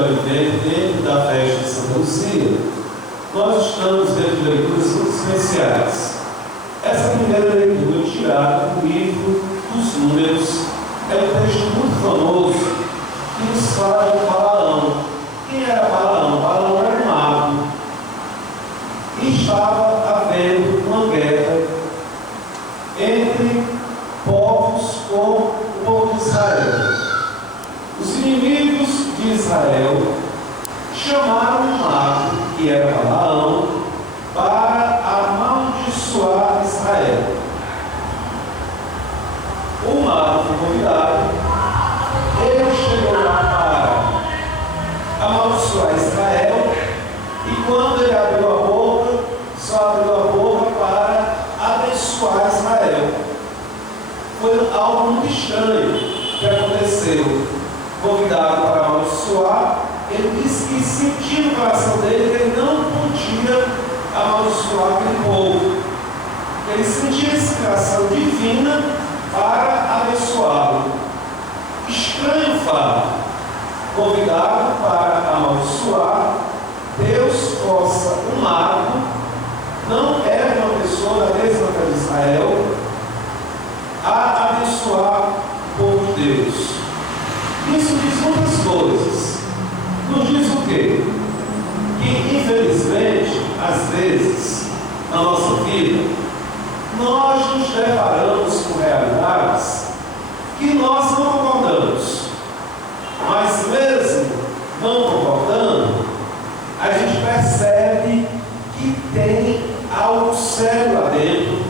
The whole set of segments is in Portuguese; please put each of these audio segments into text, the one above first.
Advento, dentro da festa de Santa Luzia, nós estamos dentro de leituras muito especiais. Essa primeira leitura, tirada do livro dos Números, é um texto muito famoso que nos fala de Balaão. Quem era Balaão? Balaão era um mago. E estava havendo uma guerra entre povos com o povo de Israel. Os inimigos de Israel chamaram um mago, que era Balaão, para amaldiçoar Israel. O mago foi convidado, ele chegou lá para amaldiçoar Israel, e quando ele abriu a boca, só abriu a boca para abençoar Israel. Foi algo muito estranho que aconteceu. Convidado para amaldiçoar, ele disse que sentiu no coração dele que ele não podia amaldiçoar aquele povo. Ele sentia a inspiração divina para abençoá-lo. Estranho fato. Convidado para amaldiçoar, Deus força um mago, não era uma pessoa da mesma de Israel, a abençoar o povo de Deus. Isso diz muitas coisas. Nos diz o quê? Que, infelizmente, às vezes, na nossa vida, nós nos deparamos com realidades que nós não concordamos. Mas mesmo não concordando, a gente percebe que tem algo sério lá dentro,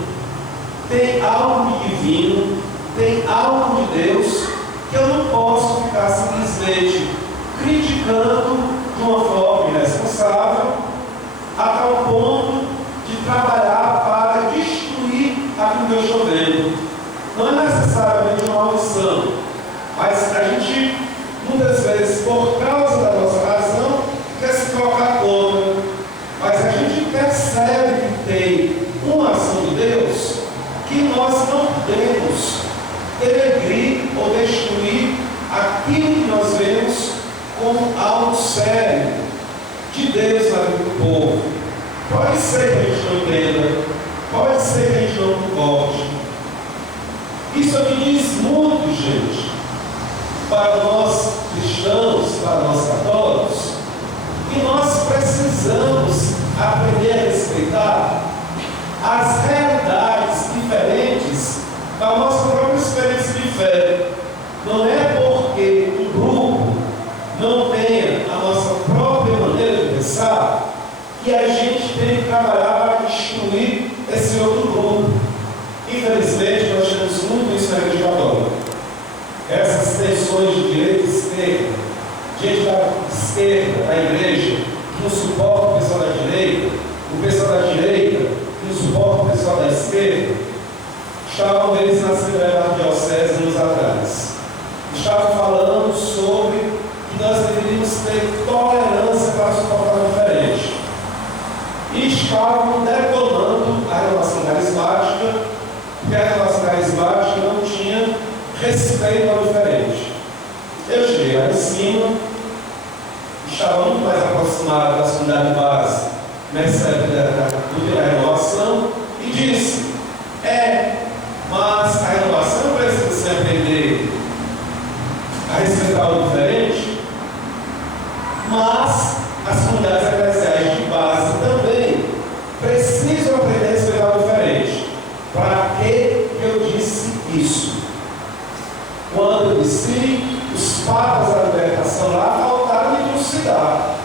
tem algo de divino, tem algo de Deus, que eu não posso ficar simplesmente criticando de uma forma irresponsável, a tal ponto de trabalhar para destruir aquilo que eu estou vendo. Não é necessariamente uma maldição, mas a gente, muitas vezes, por causa da nossa razão, quer se colocar contra. Mas a gente percebe que tem uma ação de Deus que nós não podemos denegrir ou destruir aquilo que nós vemos como algo sério de Deus na vida do povo. Pode ser que a gente não entenda, pode ser que a gente não concorde. Isso aqui diz muito, gente, para nós cristãos, para nós católicos, que nós precisamos aprender a respeitar as realidades diferentes da nossa própria experiência de fé. Não é porque um grupo não tenha a nossa própria maneira de pensar que a gente tem que trabalhar para destruir esse outro grupo. Infelizmente, nós temos muito isso na Igreja Católica. Essas tensões de direita e esquerda, gente da esquerda, da igreja, que não suporta o pessoal da direita, o pessoal da direita, que não suporta o pessoal da esquerda, estavam eles na Assembleia da Diocese anos atrás. Estavam falando sobre que nós deveríamos ter tolerância para suportar o diferente. E estavam detonando a renovação carismática, porque a renovação carismática não tinha respeito ao diferente. Eu cheguei lá em cima, estava muito mais aproximado da comunidade base, do que da renovação, e disse: mas a renovação precisa se aprender a respeitar o diferente, mas as comunidades eclesiais de base também precisam aprender a respeitar o diferente. Para que eu disse isso? Quando eu disse, os papas da libertação lá faltaram me trucidar,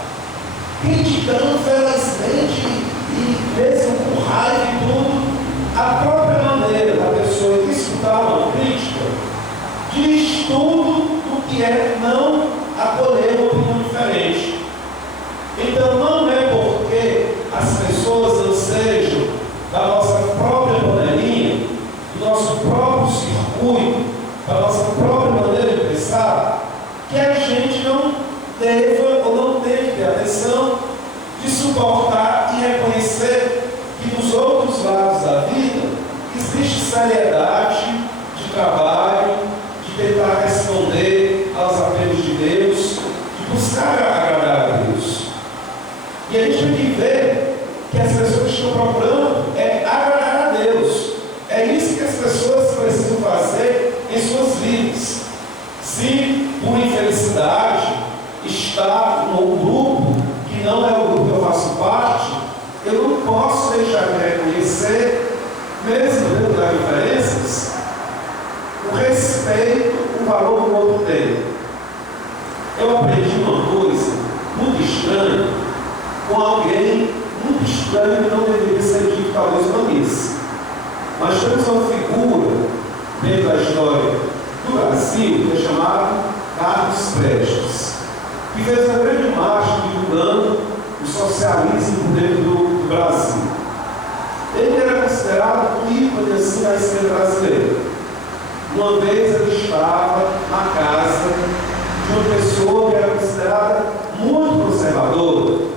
criticando ferozmente e mesmo com raiva e tudo, a própria maneira da pessoa que escutar uma crítica diz tudo o que é não acolher uma opinião diferente. Então não é porque as pessoas não sejam da nossa própria panelinha, do nosso próprio circuito, da nossa própria maneira de pensar, que a gente não deva ou não tem que ter atenção de suportar e reconhecer que dos outros lados da vida existe seriedade de trabalho, de tentar responder aos apelos de Deus, de buscar E a gente tem que ver que as pessoas estão procurando agradar a Deus. É isso que as pessoas precisam fazer em suas vidas. Se por infelicidade está num grupo que não é o grupo que eu faço parte, eu não posso deixar de reconhecer, mesmo dentro das diferenças, o respeito, o valor que o outro tem. Eu aprendi uma coisa muito estranha com alguém muito estranho que não deveria ser dito, talvez uma missa. Mas temos uma figura dentro da história do Brasil que é chamado Carlos Prestes, que fez uma grande marcha divulgando o socialismo dentro do Brasil. Ele era considerado um ícone assim da esquerda brasileira. Uma vez ele estava na casa de uma pessoa que era considerada muito conservadora.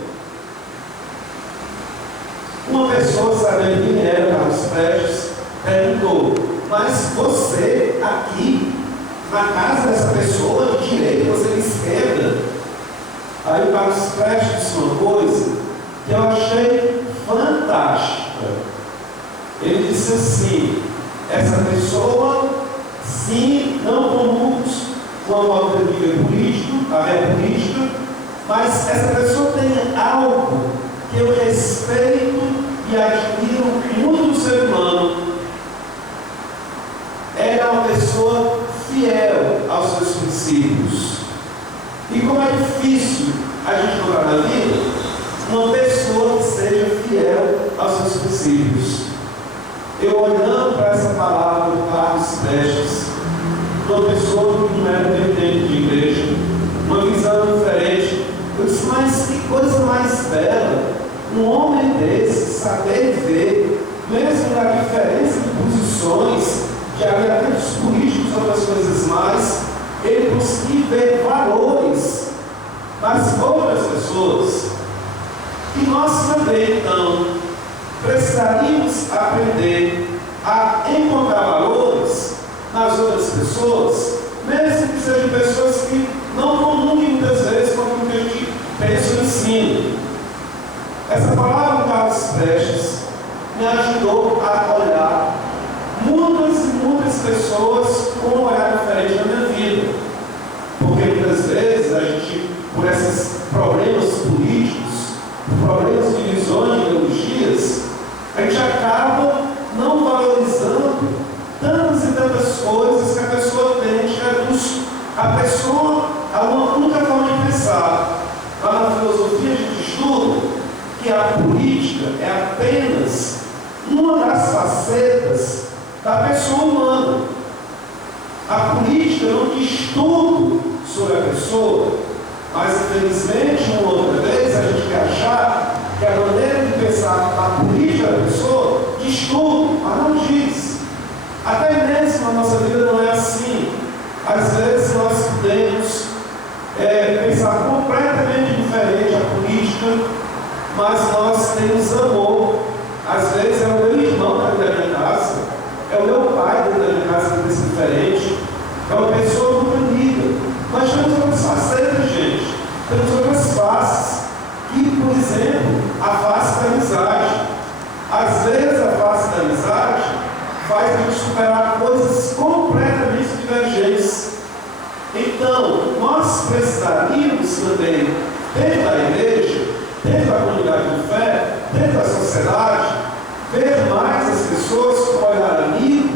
Uma pessoa, sabendo quem era Carlos Prestes, perguntou: mas você aqui, na casa dessa pessoa, de direita, você de esquerda? Aí o Carlos Prestes disse uma coisa que eu achei fantástica. Ele disse assim: essa pessoa, sim, não conduz uma modo de vida político, a minha política, mas essa pessoa tem algo que eu respeito e admiro muito do ser humano. Era uma pessoa fiel aos seus princípios. E como é difícil a gente lograr na vida uma pessoa que seja fiel aos seus princípios. Eu olhando para essa palavra do Carlos Prestes, uma pessoa que não era dentro de igreja, uma visão diferente, eu disse: mas que coisa mais bela, um homem desse saber ver, mesmo na diferença de posições, de alinhamentos políticos, outras coisas mais, ele conseguir ver valores nas outras pessoas. E nós também, então, precisaríamos aprender a encontrar valores nas outras pessoas, mesmo que sejam pessoas que não comungem muitas vezes com o que a gente pensa e ensina. Essa palavra do Carlos Prestes me ajudou a olhar muitas e muitas pessoas com um olhar diferente na minha vida. Porque muitas vezes a gente, por esses problemas políticos, por problemas de visões, de ideologias, a gente acaba não valorizando tantas e tantas coisas que a pessoa tem, que reduz a pessoa a uma única forma de pensar. Lá na filosofia a gente estuda que a política é apenas uma das facetas da pessoa humana. A política não diz tudo sobre a pessoa, mas infelizmente, uma outra vez, a gente quer achar que a maneira de pensar a política da pessoa diz tudo, mas não diz. Até mesmo a nossa vida não é assim. Às vezes nós podemos pensar completamente diferente a política, mas nós temos amor. Às vezes é o meu irmão dentro da minha casa, é o meu pai dentro da minha casa que pensa diferente, é uma pessoa muito amiga. Nós temos outras facetas, gente. Temos outras faces. E, por exemplo, a face da amizade. Às vezes a face da amizade faz a gente superar coisas completamente divergentes. Então, nós precisaríamos também, dentro da igreja, dentro da comunidade de fé, dentro da sociedade, ver mais as pessoas com um olhar amigo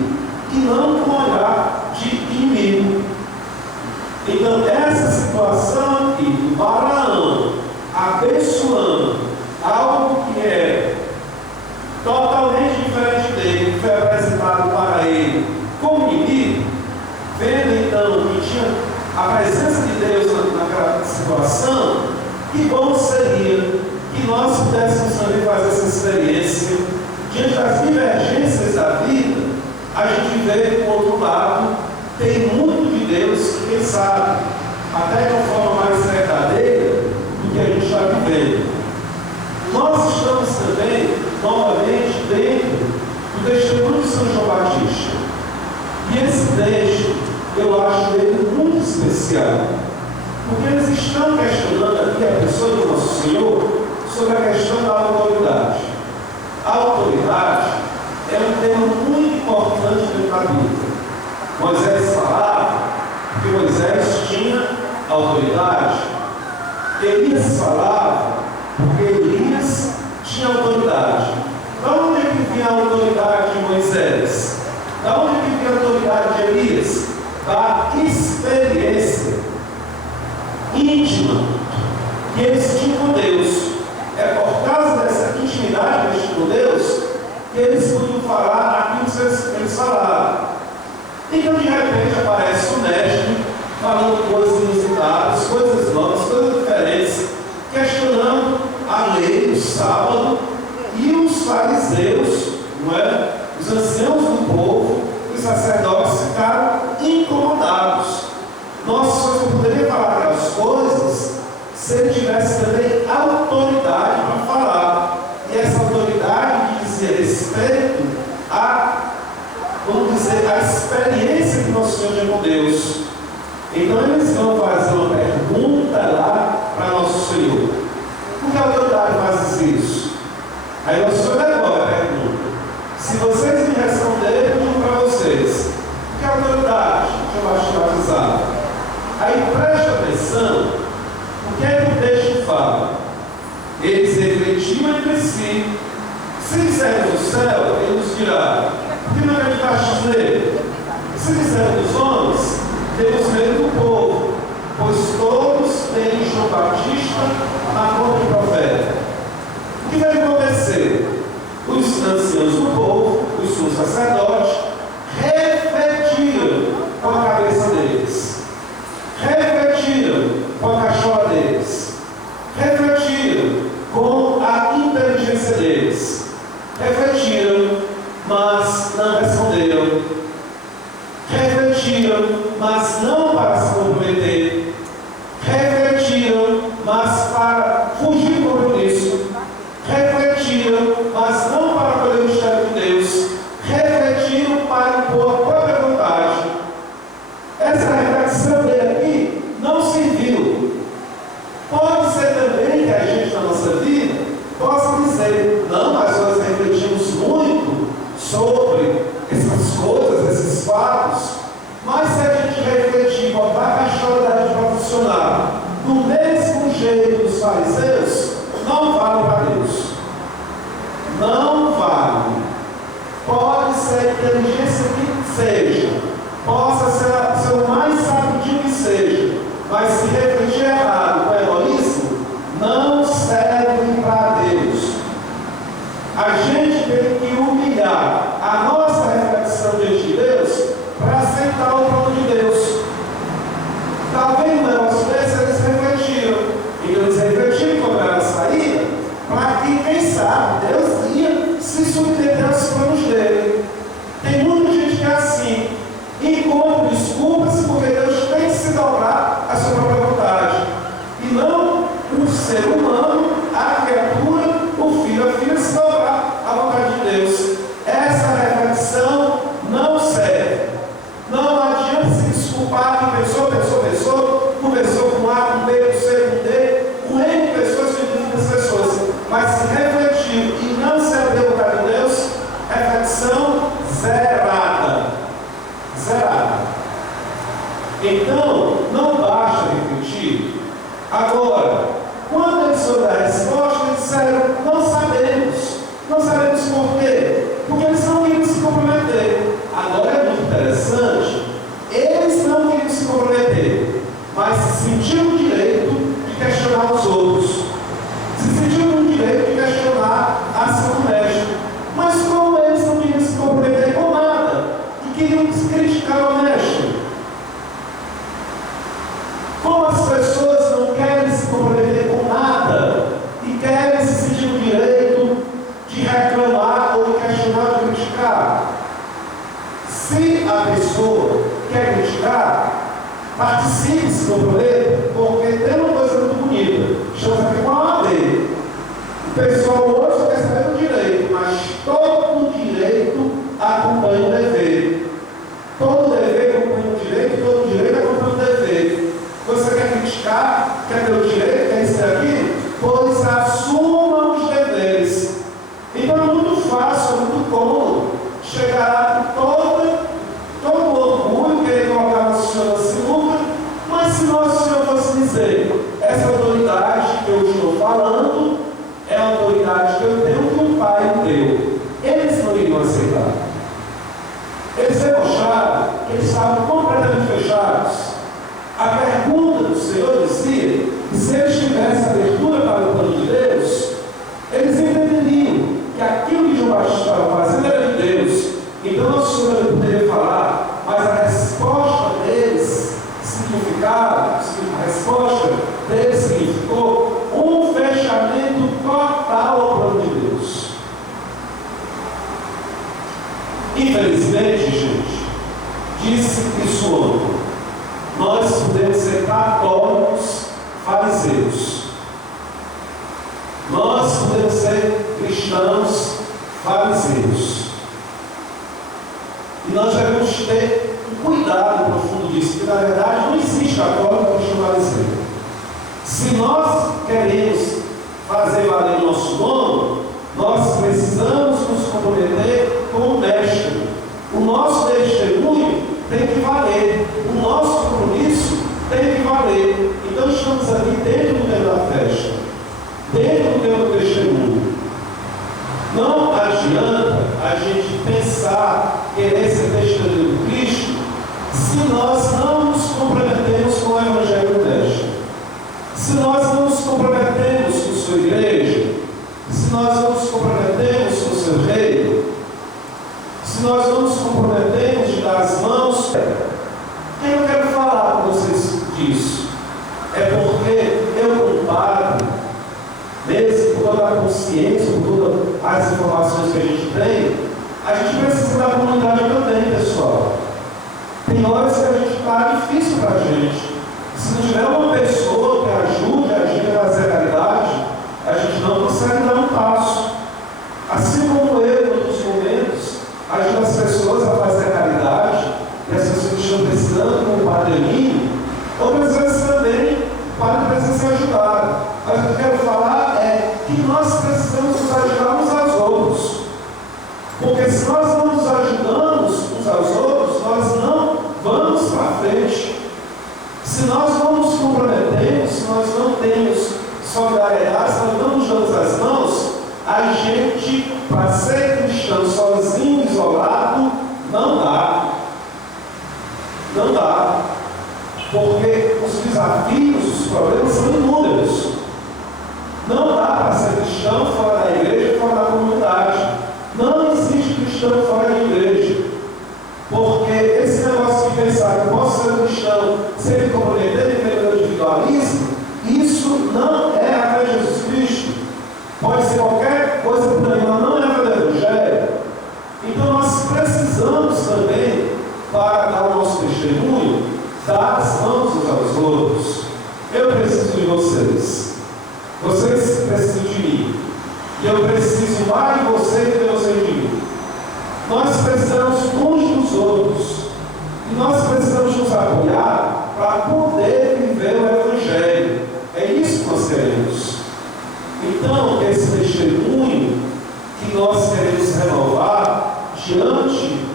e não com um olhar de inimigo. Então, essa situação aqui do Balaão abençoando algo que é totalmente diferente dele, que foi apresentado para ele como inimigo, vendo então que tinha a presença de Deus naquela situação, que bom seria que nós pudéssemos também fazer essa experiência. Diante das divergências da vida, a gente vê que, por outro lado, tem muito de Deus, que quem sabe, até de uma forma mais verdadeira do que a gente está vivendo. Nós estamos também, novamente, dentro do testemunho de São João Batista. E esse texto, eu acho ele muito especial, porque eles estão questionando aqui a pessoa do nosso Senhor sobre a questão da autoridade. A autoridade é um tema muito importante dentro da Bíblia. Moisés falava que Moisés tinha autoridade. Elias falava porque Elias tinha autoridade. Da onde é que vinha a autoridade de Moisés? Da onde é que vinha a autoridade de Elias? Da experiência íntima que eles tinham com Deus. É por causa dessa intimidade que eles tinham com Deus que eles podiam falar aquilo que eles falaram. Então, de repente, aparece o mestre falando coisas inusitadas, coisas novas, coisas diferentes, questionando a lei do sábado, e os fariseus, não é? Os anciãos do povo, os sacerdotes ficaram incomodados. Nossa, só poderia falar aquelas coisas se ele tivesse também autoridade para falar. E essa autoridade dizia respeito a, vamos dizer, a experiência que nosso Senhor tinha com Deus. Então eles vão fazer uma pergunta lá para nosso Senhor. Por que a autoridade faz isso? Aí nosso Senhor agora pergunta. Se vocês me responderem, eu digo para vocês. Por que a autoridade? Deixa eu batizar. Aí preste atenção. O que é que o texto fala? Eles refletiam entre si. Se disserem do céu, ele nos dirá: por que não acreditaste nele? Se disserem dos homens, temos medo do povo, pois todos têm João Batista na cor de profeta. O que vai acontecer? Os anciãos do povo, os sumos sacerdotes, refletiram com a cabeça deles, refletiram com a cachola deles, refletiram com a inteligência deles, refletiram, mas não responderam, refletiram, mas não para se comprometer, refletiram, mas para fugir do compromisso, refletiram, mas não para colher o mistério de Deus, refletiram para impor a própria vontade. Essa reflexão dele aqui não serviu. Pode ser também que a gente, na nossa vida, possa dizer: não, mas nós refletimos muito sobre essas coisas, esses fatos. Mas se a gente refletir, botar a cachola para funcionar do mesmo jeito dos fariseus, não vale para Deus. Não vale. Pode ser a inteligência que seja, possa ser o mais sabidinho que seja, mas se refletir errado com egoísmo, não serve para Deus. A gente tem que humilhar a nossa reflexão diante de Deus para aceitar o plano de Deus. Talvez no negócio desse eles refletiram. Então eles refletiram como era a saída, para que, quem sabe, Deus ia se submeter aos planos dele. Tem muita gente que é assim, encontra desculpas porque Deus tem que se dobrar à sua própria vontade. E não o ser humano, a criatura, o filho, a filha se dobrar à vontade de Deus. Essa reflexão não serve. Não adianta se desculpar que conversou com A, com B, com C, com D, com N pessoas, com muitas pessoas. Mas se refletiu e não se abriu a vontade de Deus, reflexão zerada. Zerada. Então, não basta refletir. Agora, quando eles souberam a resposta, eles disseram: não sabemos. Não sabemos por quê? Porque eles não queriam se comprometer. Agora é muito interessante, eles não queriam se comprometer, mas se sentiram o direito de questionar os outros, se sentiram o direito de questionar a ação do mestre. Mas como eles não queriam se comprometer com nada e queriam criticar o mestre, como as pessoas não querem se comprometer com nada e querem se sentir o direito de reclamar ou de questionar ou de criticar, se a pessoa quer criticar, participe, se comprometa, porque tem uma coisa muito bonita. Estamos aqui com a OAB. O pessoal hoje quer saber do direito, mas todo direito acompanha o dever. Todo dever acompanha o direito, todo direito acompanha o dever. Você quer criticar, quer ter o direito, quer isso aqui? Pois assuma dizer, essa autoridade que eu estou falando é a autoridade que eu tenho, que o Pai me deu. Eles não iriam aceitar. Eles demonstraram que eles estavam completamente fechados. A pergunta do Senhor dizia que se eles tivessem abertura para o plano de Deus, eles entenderiam que aquilo que João Batista estava fazendo era de Deus. Então o Senhor poderia falar, mas a resposta deles significava, a resposta deles significou um fechamento total ao plano de Deus. Infelizmente, gente, disse isso ontem, nós podemos ser católicos fariseus. Nós podemos ser cristãos fariseus. E nós devemos ter um cuidado profundo disso, porque na verdade não existe católico cristão fariseu. Se nós queremos fazer valer o nosso nome, nós precisamos nos comprometer com o Mestre. O nosso testemunho tem que valer, o nosso compromisso tem que valer. Então estamos aqui dentro do tempo da festa, dentro do tempo do testemunho. Não adianta a gente pensar, querer ser testemunho de Cristo, se nós não nos comprometemos com o Evangelho do Mestre, se nós não nos comprometemos com sua igreja, se nós não nos comprometemos com o seu reino, se nós não nos comprometemos de dar as mãos. Eu não quero falar com vocês disso. É porque eu, como padre, mesmo com toda a consciência, com todas as informações que a gente precisa da comunidade também, pessoal. Tem horas que a gente está difícil para a gente. Se não tiver uma pessoa que ajude a gente a fazer a caridade, a gente não consegue dar um passo. Assim como eu, em outros momentos, ajudo as pessoas a fazer a caridade, e as pessoas estão precisando, como o Padre Emílio, outras vezes também o Padre precisa ser ajudado. Mas o que eu quero falar é que nós precisamos nos ajudar uns aos outros. Porque se nós não nos ajudamos uns aos outros, nós não vamos para frente. Se nós não nos comprometemos, se nós não temos solidariedade, se nós não nos damos as mãos, a gente, para ser cristão sozinho, isolado, não dá. Não dá. Porque os desafios, os problemas são inúmeros. Não dá para ser cristão fora da igreja, fora da comunidade. Não existe cristão fora da igreja. Porque esse negócio de pensar que eu posso ser cristão sem me comprometer em meu individualismo, isso não é a fé de Jesus Cristo. Pode ser qualquer coisa por aí, mas não é a fé do Evangelho. Então nós precisamos também, para dar o nosso testemunho, dar as mãos uns aos outros. Eu preciso de vocês. Vocês precisam de mim. E eu preciso mais de vocês do que vocês de mim. Nós precisamos uns dos outros. E nós precisamos nos apoiar para poder viver o Evangelho. É isso que nós queremos. Então, esse testemunho que nós queremos renovar diante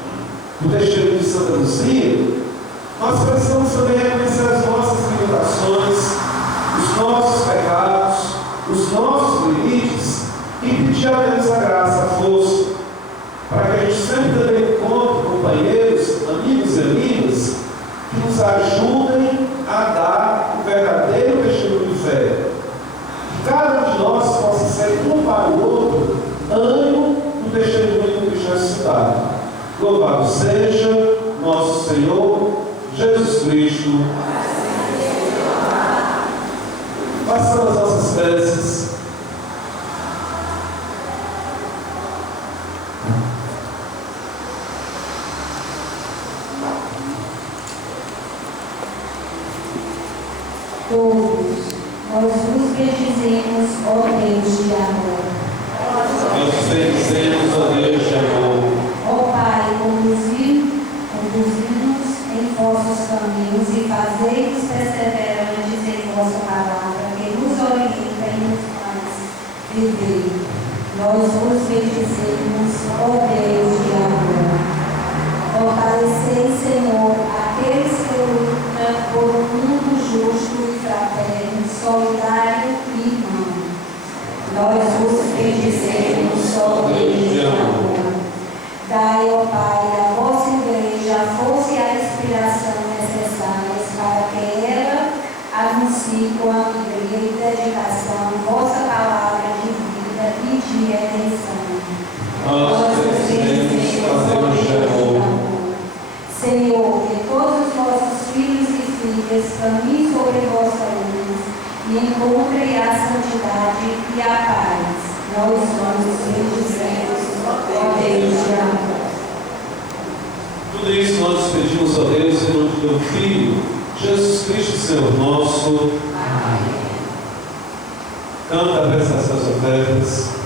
do testemunho de Santa Luzia, nós precisamos também reconhecer as nossas limitações, os nossos pecados, os nossos limites e pedir a Deus a graça, a força, para que a gente sempre também encontre companheiros, amigos e amigas que nos ajudem a dar o verdadeiro testemunho de fé. Que cada um de nós possa ser um para o outro ânimo do testemunho do Cristo ressuscitado. Louvado seja nosso Senhor Jesus Cristo. Façamos as nossas preces. Todos, nós vos bendizemos, ó Deus de amor. Nós vos bendizemos, ó Deus de amor. Ó Pai, conduzi-nos em vossos caminhos e fazei-nos perseverantes em vossa palavra, que nos orienta e nos faz viver. Nós vos bendizemos, ó Deus de amor. Fortalecei, Senhor, aqueles que lutam por um mundo justo e fraterno. só Deus de amor. Dai, ó Pai, à vossa igreja a força e a inspiração necessárias para que ela anuncie com alegria e dedicação vossa palavra de vida e de redenção. Nós precisamos fazer de amor. Senhor, que todos os vossos filhos e filhas caminhem sobre vossa luz e encontrem a santidade e a paz. Nós somos bendizemos, ó Deus de amor. Tudo isso nós pedimos a Deus em nome do teu Filho, Jesus Cristo, Senhor nosso. Amém. Canta a prestação das ofertas.